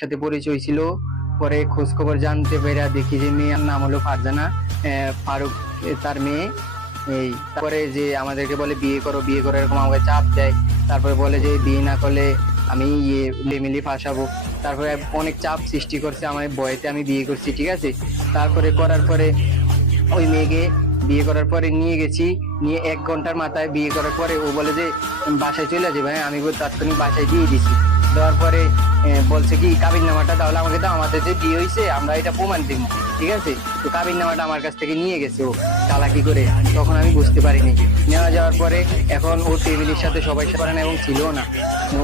সাথে পরিচয় ছিল। পরে খোঁজ খবর জানতে পেরে দেখি যে মেয়ের নাম হলো ফারজানা, ফারুক তার মেয়ে। এই তারপরে যে আমাদেরকে বলে বিয়ে করো বিয়ে করো, এরকম আমাকে চাপ দেয়। তারপরে বলে যে বিয়ে না করলে আমি ফ্যামিলি ফাঁসাবো। তারপরে অনেক চাপ সৃষ্টি করছে আমার বয়েতে, আমি বিয়ে করছি, ঠিক আছে। তারপরে করার পরে ওই মেয়েকে বিয়ে করার পরে নিয়ে গেছি, নিয়ে 1 ঘন্টার মাথায় বিয়ে করার পরে ও বলে যে বাসায় চলে যাবে। হ্যাঁ, আমি তাৎক্ষণিক বাসায় দিয়ে দিছি। দেওয়ার পরে বলছে কি কাবিন নামাটা তাহলে আমাকে দাও, আমাদের যে বিয়ে হয়েছে আমরা এটা প্রমাণ দিব, ঠিক আছে। তো কাবিন নামাটা আমার কাছ থেকে নিয়ে গেছে ও চালাকি করে, তখন আমি বুঝতে পারিনি। নেওয়া যাওয়ার পরে এখন ওর ফ্যামিলির সাথে সবাই সাথে পারে না এবং ছিল না।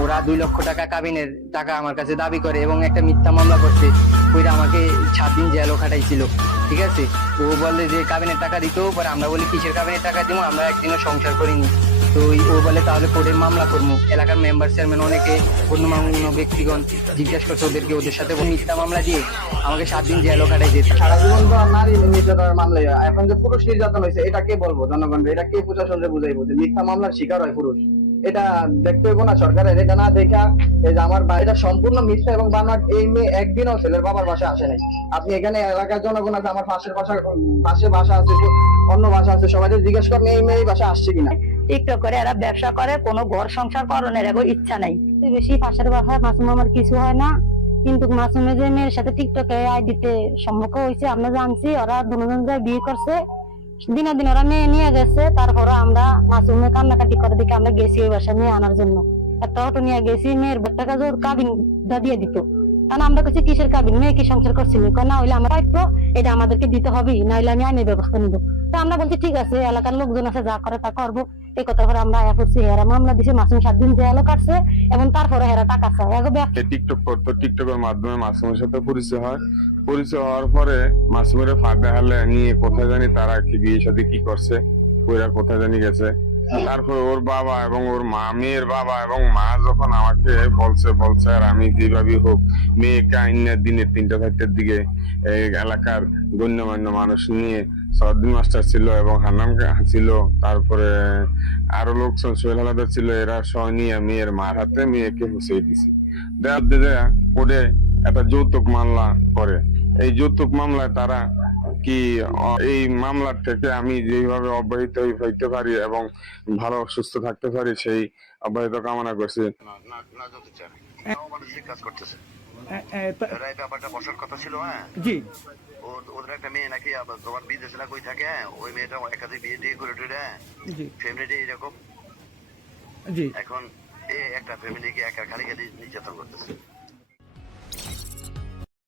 ওরা 2 লক্ষ টাকা কাবিনের টাকা আমার কাছে দাবি করে এবং একটা মিথ্যা মামলা করছে, ওইটা আমাকে 7 দিন জেলও খাটাইছিল, ঠিক আছে। তো ও বলে যে কাবিনের টাকা দিতেও পারে, আমরা বলি কিসের কাবিনের টাকা দিব, আমরা একদিনও সংসার করিনি। তো ও বলে তাহলে কোর্টের মামলা করবো। এলাকার মেম্বার চেয়ারম্যান অনেকে গণ্যমান্য ব্যক্তিগণ জিজ্ঞাসা করছে ওদেরকে, ওদের সাথে মিথ্যা মামলা দিয়ে আমাকে 7 দিন জেলও কাটাই যেত। সারা জীবন তো নারী নির্যাতনের মামলায় হয়। এখন যে পুরুষ নির্যাতন হয়েছে এটা কে বলবো জনগণকে? এটা কে প্রশাসনকে বুঝাইবো যে মিথ্যা মামলার শিকার হয় পুরুষ? এটা দেখতে হইব না সরকারের? এটা না দেখা এই যে আমার এটা সম্পূর্ণ মিথ্যা এবং বানোয়াট। এই মেয়ে একদিনও ছেলের বাবার বাসায় আসে নাই। আপনি এখানে এলাকার জনগণ আছে, আমার পাশের বাসা আছে, অন্য বাসা আছে, সবাই জিজ্ঞেস করেন এই মেয়ে বাসা আসছে কিনা। টিকটক করে এরা ব্যবসা করে, কোনো ঘর সংসার করানোর এগো ইচ্ছা নাই। বেশি পাশের বাসায় মাসুম আমার কিছু হয় না, কিন্তু মাসুমে যে মেয়ের সাথে টিকটকে আইডিতে সম্পর্ক হয়েছে আমরা জানছি। ওরা দুজন যায় বিয়ে করছে, দিনে দিন ওরা মেয়ে নিয়ে গেছে। তারপরে আমরা মাসুমে কান্নাকাটি করে দেখে আমরা গেছি ওই বাসায় মেয়ে আনার জন্য। একটা অটো নিয়ে গেছি, মেয়ের টাকা জোর কাবিন দিয়ে দিত। কারণ আমরা কাছে কিসের কাবিন, মেয়ে কি সংসার করছিল না হইলে আমরা পাইতো এটা আমাদেরকে দিতে হবে, না হলে আমি আইনের ব্যবস্থা নিবো। তো আমরা বলছি ঠিক আছে, এলাকার লোকজন আছে যা করে তা করবো। এই কথা করে আমরা আয়া করছি, হেরা মামলা দিছে, মাসুম 7 দিন জেলও কাটছে এবং তারপরে হেরা টাকা চায়। টিকটক করতো, টিকটকের মাধ্যমে মাসুমের সাথে পরিচয় হয়। পরিচয় হওয়ার পরে মাসুমের ফাঁদে হালে নিয়ে কোথায় জানি তারা কি বিয়ে সাথে কি করছে, ওরা কোথায় জানি গেছে। তারপরে ওর বাবা এবং ওর মা, মেয়ের বাবা এবং মা যখন আমাকে বলছে আর আমি যেভাবে হোক মেয়েকে আইনের দিনে 3টা-4টার দিকে এলাকার গণ্যমান্য মানুষ নিয়ে সর্দিন মাস্টার ছিল এবং হান্নান ছিল, তারপরে আরো লোকজন সোহেল হালাদার ছিল, এরা সহ নিয়ে মেয়ের মার হাতে মেয়েকে হুঁসিয়ে দিছি। দেয়া কোর্টে একটা যৌতুক মামলা করে। এই যৌতুক মামলায় তারা কি এই মামলার থেকে আমি যেভাবে অব্যাহত হইতে পারি এবং ভালো সুস্থ থাকতে পারি সেই অব্যাহত কামনা করছি। কাজ করতেছে ব্যাপারটা বসার কথা ছিল। হ্যাঁ জি, ওদের একটা মেয়ে নাকি তোমার বিদেশে না কই থাকে। হ্যাঁ, ওই মেয়েটা একাধিক বিয়ে টিয়ে করে টুরে। হ্যাঁ, ফ্যামিলি এরকম। জি, এখন একটা ফ্যামিলিকে একা খালি খালি নির্যাতন করতেছে।